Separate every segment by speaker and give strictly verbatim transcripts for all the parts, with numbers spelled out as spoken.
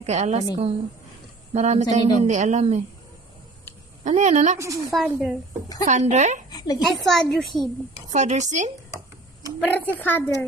Speaker 1: Kaya alas
Speaker 2: Ano eh?
Speaker 1: kung marami
Speaker 2: Ano
Speaker 1: tayong
Speaker 2: daw?
Speaker 1: hindi alam eh. Ano yan, anak?
Speaker 3: Father.
Speaker 1: Thunder?
Speaker 3: I father him.
Speaker 1: Father sin?
Speaker 3: Pero si father.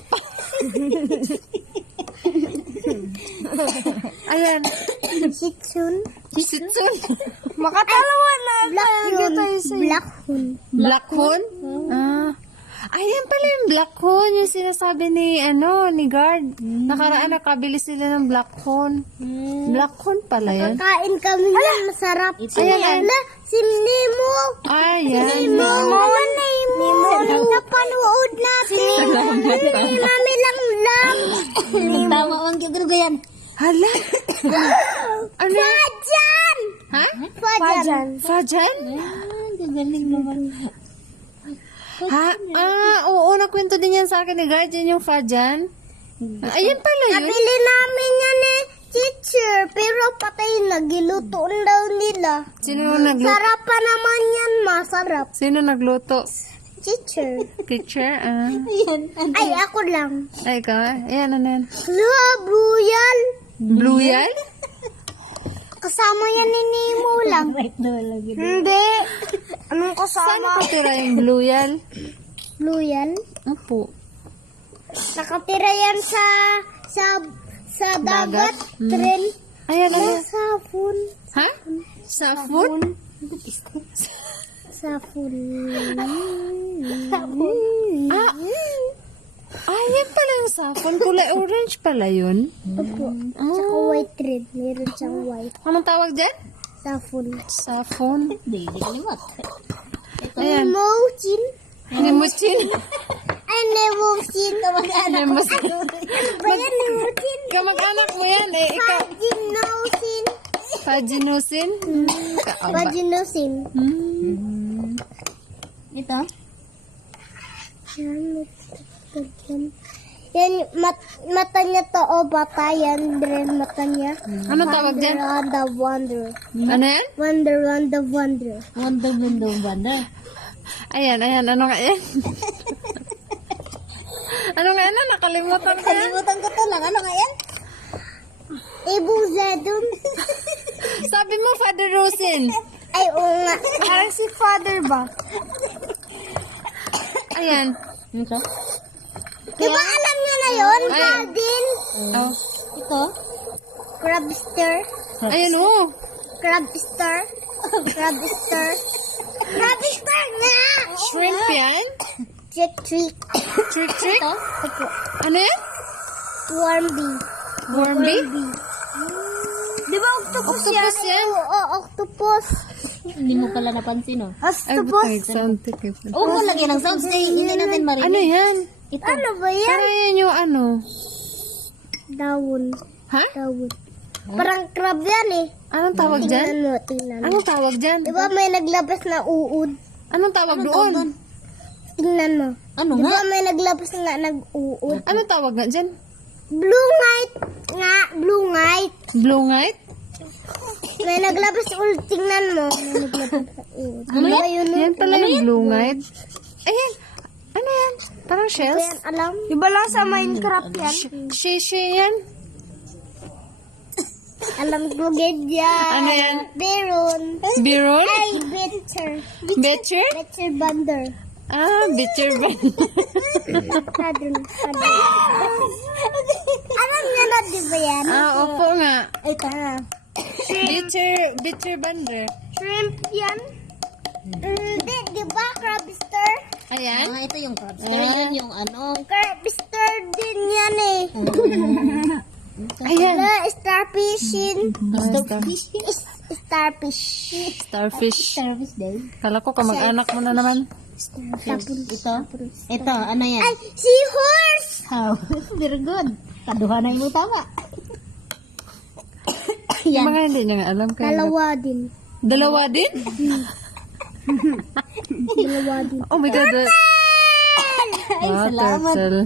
Speaker 1: Ayan.
Speaker 3: Sitsun.
Speaker 1: Sitsun?
Speaker 3: Makatalawa na. Black yun. Black hun.
Speaker 1: Black Hoon? Ah. Ayan pala yung Black Hoon, yung sinasabi ni, ano, ni guard. Nakaraan nakabili sila ng Black Hoon. Black Hoon pala yan.
Speaker 3: Kakain kami yan. Masarap.
Speaker 1: Ayan, ayan.
Speaker 3: Ala, si Nemo.
Speaker 1: Ayan.
Speaker 3: Nemo. Mama Nemo. Napanood natin. Mami lang lang.
Speaker 2: Tama on gagawin yan.
Speaker 1: Hala. Ano?
Speaker 3: Fajan.
Speaker 1: Ha?
Speaker 3: Fajan.
Speaker 1: Fajan?
Speaker 2: Ah, gagaling naman.
Speaker 1: Ha? Ah, oo, nakwento din yan sa akin ni guard. Yan yung Fajan. Ayan pala yun.
Speaker 3: Nabili namin yan eh. Teacher, pero patay na. Gilutoon daw nila.
Speaker 1: Sino nagluto?
Speaker 3: Sarap pa naman yan. Masarap.
Speaker 1: Sino nagluto?
Speaker 3: Teacher.
Speaker 1: Teacher? Ah.
Speaker 3: Ay, ako lang.
Speaker 1: Ay, ikaw? Ayan, ano yan?
Speaker 3: Hala, Bruyal.
Speaker 1: Blue yan?
Speaker 3: Kasama yan ni Nemo lang.
Speaker 2: Right na lagi.
Speaker 3: Hindi. Anong
Speaker 1: Saan
Speaker 3: kasama?
Speaker 1: nakatira yung blue yan?
Speaker 3: Bruyal.
Speaker 1: Opo.
Speaker 3: Nakatira yan sa sa sa dagat.
Speaker 1: Mm.
Speaker 3: Tren.
Speaker 1: Ayan, ano?
Speaker 3: Sa phone.
Speaker 1: Ha? Sa food?
Speaker 3: Sa phone.
Speaker 1: Ah, ayan pala yung saffron. Kulay orange pala yun.
Speaker 3: Opo.
Speaker 1: Ah.
Speaker 3: Tsaka white red. Meron siyang white.
Speaker 1: Anong tawag dyan?
Speaker 3: Sa phone.
Speaker 1: Saffron.
Speaker 2: Di, di kalimot.
Speaker 1: Ayan.
Speaker 3: Nemosin.
Speaker 1: Limutin.
Speaker 3: Ay, Nemosin.
Speaker 1: Limutin.
Speaker 3: Ano ba yan, Nemosin?
Speaker 1: Kamag-anak mo yan eh. Ikaw.
Speaker 3: Paginosin.
Speaker 1: Paginusin? Kaaba.
Speaker 3: Paginosin.
Speaker 1: Hmm.
Speaker 2: Ito?
Speaker 3: Yan, yan. Yan, mat, mata niya to, o bata yan, Dren, mata niya.
Speaker 1: Anong tawag dyan?
Speaker 3: Wonder, wonder.
Speaker 1: Ano yan?
Speaker 3: Wonder, wonder, wonder.
Speaker 2: Wonder, wonder, wonder.
Speaker 1: Ayan, ayan. Ano nga yan? Ano nga yan? Nakalimutan ko yan.
Speaker 2: Kalimutan ko to lang. Ano nga yan?
Speaker 3: Ibong Zedon.
Speaker 1: Sabi mo, Father Rosin.
Speaker 3: Ay, oo nga. Parang si father ba?
Speaker 1: Ayan.
Speaker 2: Ito?
Speaker 3: Di ba alam niya na yun?
Speaker 1: Ay.
Speaker 3: Garden.
Speaker 1: Oh.
Speaker 2: Ito?
Speaker 3: Crabster.
Speaker 1: Ayan, oh.
Speaker 3: Crabster. Crabster. Crabster nga!
Speaker 1: Shrimp yan?
Speaker 3: Trick, trick.
Speaker 1: Trick, trick?
Speaker 3: Opo.
Speaker 1: Ano yan?
Speaker 3: Worm bee.
Speaker 1: Worm bee?
Speaker 3: Di ba octopus,
Speaker 1: Octopus yan?
Speaker 3: Oo, octopus.
Speaker 2: Hindi mo pala napansin, oh.
Speaker 1: Ay,
Speaker 3: Octopus.
Speaker 1: butay. Sound tick.
Speaker 2: Oo, oh, lagyan ng sounds. Kaya hindi natin marinig.
Speaker 1: Ano yan?
Speaker 2: Ito.
Speaker 3: Ano ba yan?
Speaker 1: Para yan yung ano?
Speaker 3: Dawon.
Speaker 1: Ha?
Speaker 3: Dawon. Parang crab yan eh.
Speaker 1: Anong tawag dyan?
Speaker 3: Tingnan mo, tingnan mo.
Speaker 1: Anong tawag dyan?
Speaker 3: Di ba may naglabas na uod?
Speaker 1: Anong tawag doon?
Speaker 3: Tingnan mo.
Speaker 2: Ano
Speaker 3: Di
Speaker 2: nga?
Speaker 3: ba may naglabas nga nag-uod?
Speaker 1: Anong tawag nga dyan?
Speaker 3: Blue night nga, blue night.
Speaker 1: Blue night?
Speaker 3: May naglabas ulit, tingnan mo. May naglabas na uod.
Speaker 2: Ano
Speaker 3: Di ba
Speaker 2: yan?
Speaker 3: yun?
Speaker 1: Yan pala yung blue night. Ayan. Ano yan? Parang
Speaker 3: Di ba
Speaker 1: shells?
Speaker 3: yan alam? Di ba lang sa Minecraft yan?
Speaker 1: Shisha yan?
Speaker 3: Alam ko ganyan.
Speaker 1: Ano yan?
Speaker 3: Beron.
Speaker 1: Biron?
Speaker 3: Ay, bitter.
Speaker 1: Betcher?
Speaker 3: Bitter bander.
Speaker 1: Ah, bitter ba?
Speaker 3: Kadun, kadun. Alam niya na, di ba yan?
Speaker 1: Ah, opo nga.
Speaker 3: Ito.
Speaker 1: Bitter, bitter bander.
Speaker 3: Shrimp yan? Hindi, di ba? Crabster?
Speaker 1: Ayan.
Speaker 2: Ah, ito yung crabster.
Speaker 1: Ah.
Speaker 2: Yun yung ano.
Speaker 3: Crabster din yan eh.
Speaker 1: Ayan.
Speaker 3: Wala, starfishin.
Speaker 2: Starfish.
Speaker 3: Starfish.
Speaker 1: Starfish.
Speaker 2: Starfish day.
Speaker 1: Kala ko kamag-anak mo na naman.
Speaker 2: Ito? Ito, ano yan?
Speaker 3: Ay, seahorse!
Speaker 2: How? Very good. Kaduhanay mo tama.
Speaker 1: Yung
Speaker 2: Yan.
Speaker 1: mga hindi niya nga alam. Kaya
Speaker 3: Dalawa din.
Speaker 1: Dalawa din?
Speaker 3: Dalawa din.
Speaker 1: Oh my God.
Speaker 2: Ay,
Speaker 1: Ah,
Speaker 2: salamat.
Speaker 1: turtle.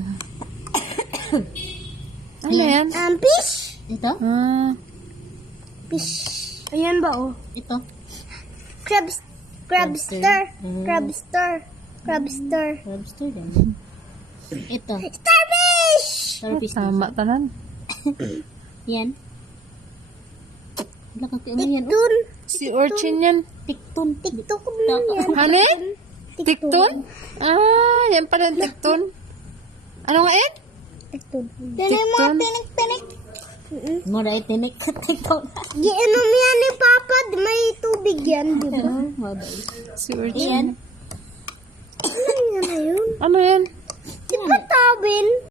Speaker 1: Ano yan?
Speaker 3: Um, fish.
Speaker 2: Ito?
Speaker 1: Ah,
Speaker 3: Fish. Ayan ba oh?
Speaker 2: Ito?
Speaker 3: Crabs, crabster.
Speaker 2: Mm.
Speaker 3: Crabster. Crabster.
Speaker 2: Crabster din. Ito.
Speaker 3: Starfish!
Speaker 2: Starfish.
Speaker 1: tama tanan.
Speaker 2: Yan. Lakang kayo yan.
Speaker 3: Tiktun.
Speaker 1: Si Urchin yan.
Speaker 2: Tikton.
Speaker 3: Tiktok mo yan.
Speaker 1: Ano yan? Tikton? Ah, yan pala yung tikton. Ano nga yan?
Speaker 3: Tiktun. Tinig mo,
Speaker 1: Tikton?
Speaker 3: tinig, tinig.
Speaker 2: Mo na itinik. Tikton.
Speaker 3: Giinom yan ni Papa. May tubig yan, di ba?
Speaker 2: Mo na.
Speaker 1: Si
Speaker 2: Iyan.
Speaker 1: Urchin.
Speaker 3: Ano yan na yun?
Speaker 1: Ano yan?
Speaker 3: Di ba tawin?